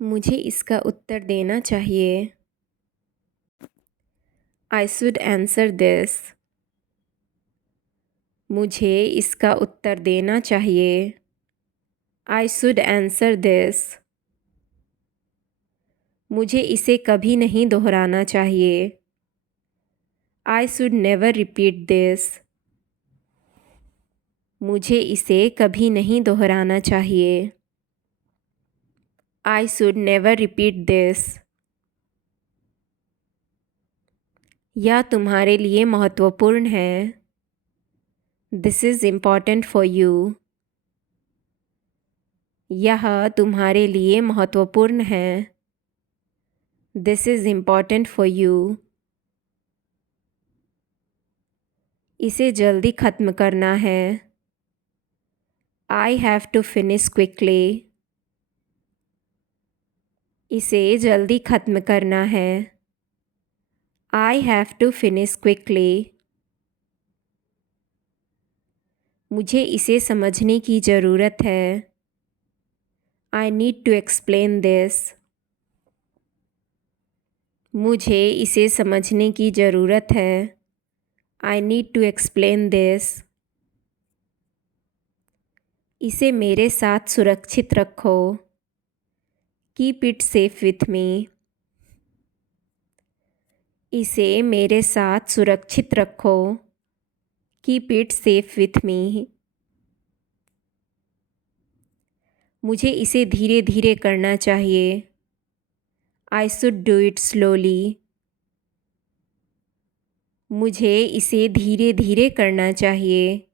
मुझे इसका उत्तर देना चाहिए। I should answer this. मुझे इसका उत्तर देना चाहिए। I should answer this. मुझे इसे कभी नहीं दोहराना चाहिए। I should never repeat this. मुझे इसे कभी नहीं दोहराना चाहिए। I should never repeat this. यह तुम्हारे लिए महत्वपूर्ण है। This is important for you. यह तुम्हारे लिए महत्वपूर्ण है। This is important for you. इसे जल्दी ख़त्म करना है। I have to finish quickly. इसे जल्दी ख़त्म करना है। I have to finish quickly. मुझे इसे समझने की ज़रूरत है। I need to explain this. मुझे इसे समझने की ज़रूरत है। I need to explain this. इसे मेरे साथ सुरक्षित रखो। Keep it safe with me. इसे मेरे साथ सुरक्षित रखो। Keep it safe with me. मुझे इसे धीरे धीरे करना चाहिए। I should do it slowly. मुझे इसे धीरे धीरे करना चाहिए।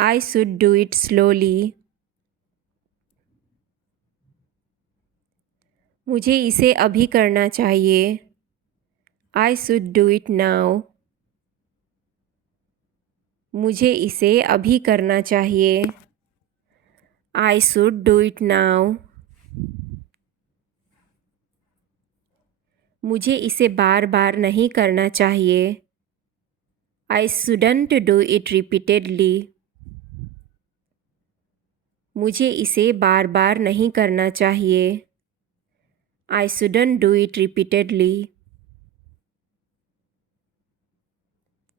I should do it slowly. मुझे इसे अभी करना चाहिए। I should do it now. मुझे इसे अभी करना चाहिए। I should do it now. मुझे इसे बार बार नहीं करना चाहिए। I shouldn't do it repeatedly. मुझे इसे बार बार नहीं करना चाहिए। I shouldn't do it repeatedly.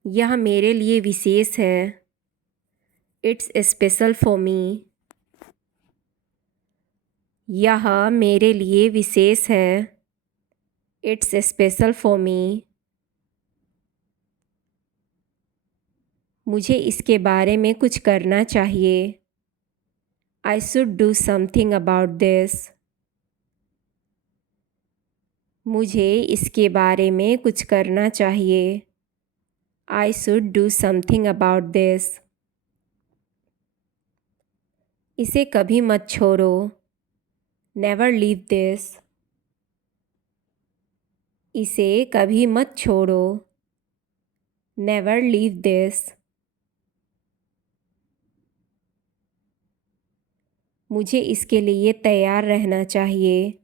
यह मेरे लिए विशेष है। It's special for me. यह मेरे लिए विशेष है। It's special for me. मुझे इसके बारे में कुछ करना चाहिए। I should do something about this. मुझे इसके बारे में कुछ करना चाहिए। I should do something about this. इसे कभी मत छोड़ो। Never leave this. इसे कभी मत छोड़ो। Never leave this. मुझे इसके लिए तैयार रहना चाहिए।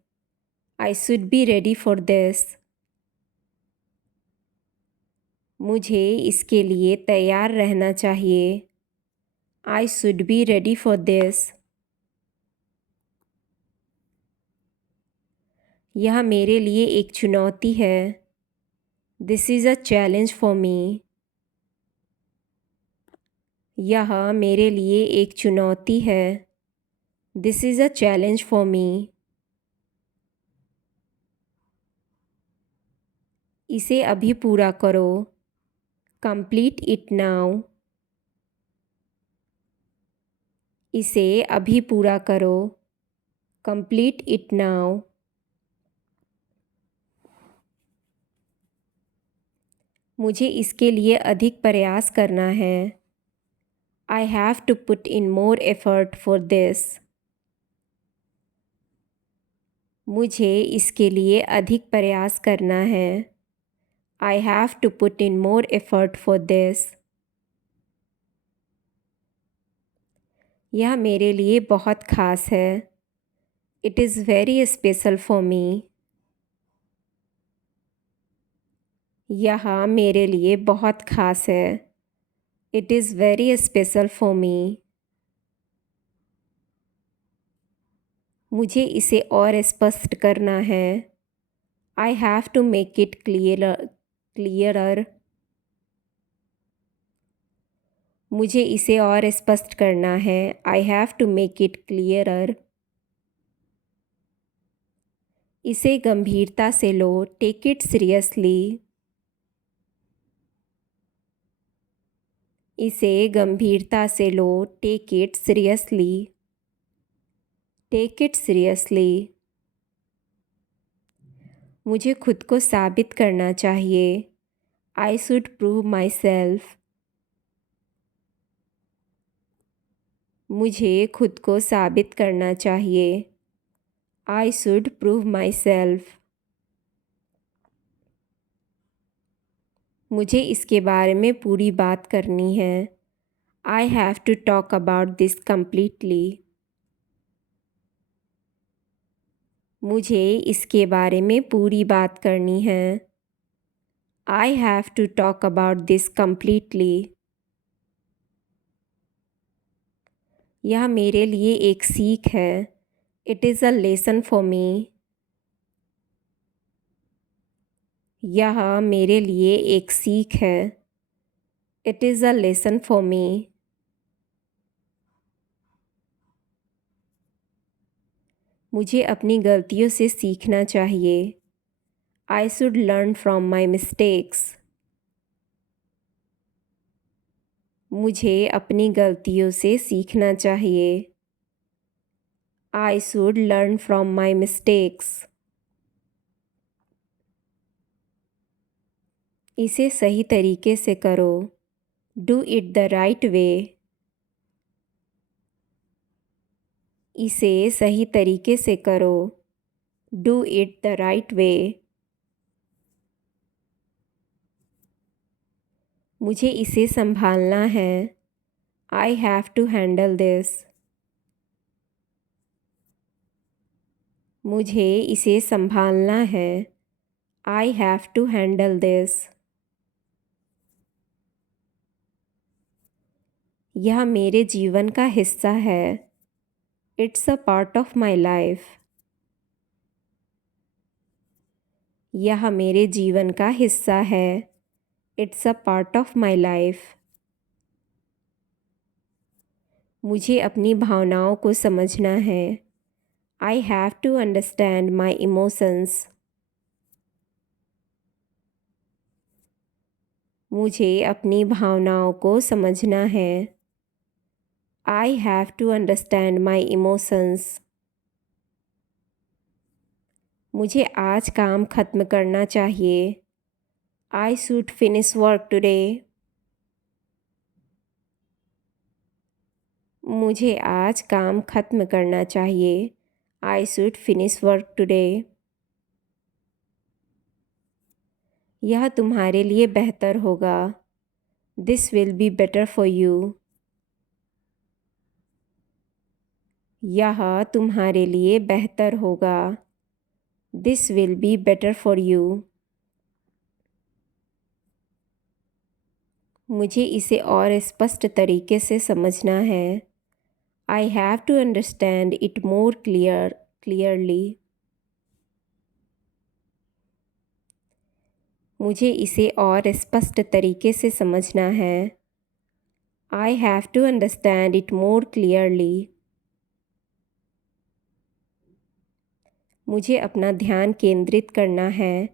I should be ready for this. मुझे इसके लिए तैयार रहना चाहिए। I should be ready for this. यह मेरे लिए एक चुनौती है। This is a challenge for me. यह मेरे लिए एक चुनौती है। This is a challenge for me. इसे अभी पूरा करो। Complete it now. इसे अभी पूरा करो। Complete it now. मुझे इसके लिए अधिक प्रयास करना है। I have to put in more effort for this. मुझे इसके लिए अधिक प्रयास करना है। I have to put in more effort for this. यह मेरे लिए बहुत खास है। It is very special for me. यह मेरे लिए बहुत खास है। It is very special for me. मुझे इसे और स्पष्ट करना है। I have to make it clearer. मुझे इसे और स्पष्ट करना है। I have to make it clearer. इसे गंभीरता से लो। Take it seriously. इसे गंभीरता से लो। Take it seriously. Take it seriously. मुझे खुद को साबित करना चाहिए। I should prove myself. मुझे खुद को साबित करना चाहिए। I should prove myself. मुझे इसके बारे में पूरी बात करनी है। I have to talk about this completely. मुझे इसके बारे में पूरी बात करनी है। I have to talk about this completely. यह मेरे लिए एक सीख है। It is a lesson for me. यह मेरे लिए एक सीख है। It is a lesson for me. मुझे अपनी गलतियों से सीखना चाहिए। I should learn from my mistakes. मुझे अपनी गलतियों से सीखना चाहिए। I should learn from my mistakes. इसे सही तरीके से करो। Do it the right way. इसे सही तरीके से करो। Do it the right way. मुझे इसे संभालना है। I have to handle this. मुझे इसे संभालना है। I have to handle this. यह मेरे जीवन का हिस्सा है। It's a part of my life. यह मेरे जीवन का हिस्सा है। It's a part of my life. मुझे अपनी भावनाओं को समझना है। I have to understand my emotions. मुझे अपनी भावनाओं को समझना है। I have to understand my emotions. मुझे आज काम ख़त्म करना चाहिए। I should finish work today. मुझे आज काम ख़त्म करना चाहिए। I should finish work today. यह तुम्हारे लिए बेहतर होगा। This will be better for you. यह तुम्हारे लिए बेहतर होगा। This will be better for you. मुझे इसे और स्पष्ट तरीके से समझना है। I have to understand it more clearly. मुझे इसे और स्पष्ट तरीके से समझना है। I have to understand it more clearly. मुझे अपना ध्यान केंद्रित करना है।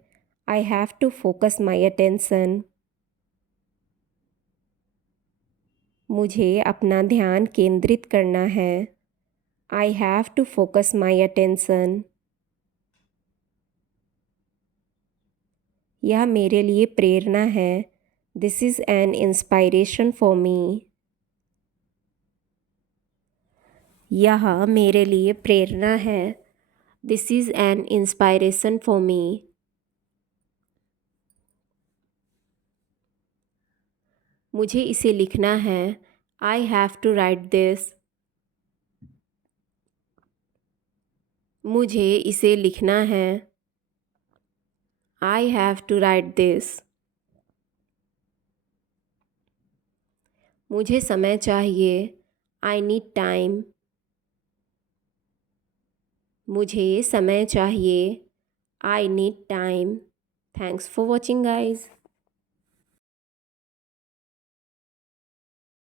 I have to focus my attention. मुझे अपना ध्यान केंद्रित करना है। I have to focus my attention. यह मेरे लिए प्रेरणा है। This is an inspiration for me. यह मेरे लिए प्रेरणा है। This is an inspiration for me. मुझे इसे लिखना है। I have to write this. मुझे इसे लिखना है। I have to write this. मुझे समय चाहिए। I need time. मुझे समय चाहिए। I need time. Thanks for watching, guys.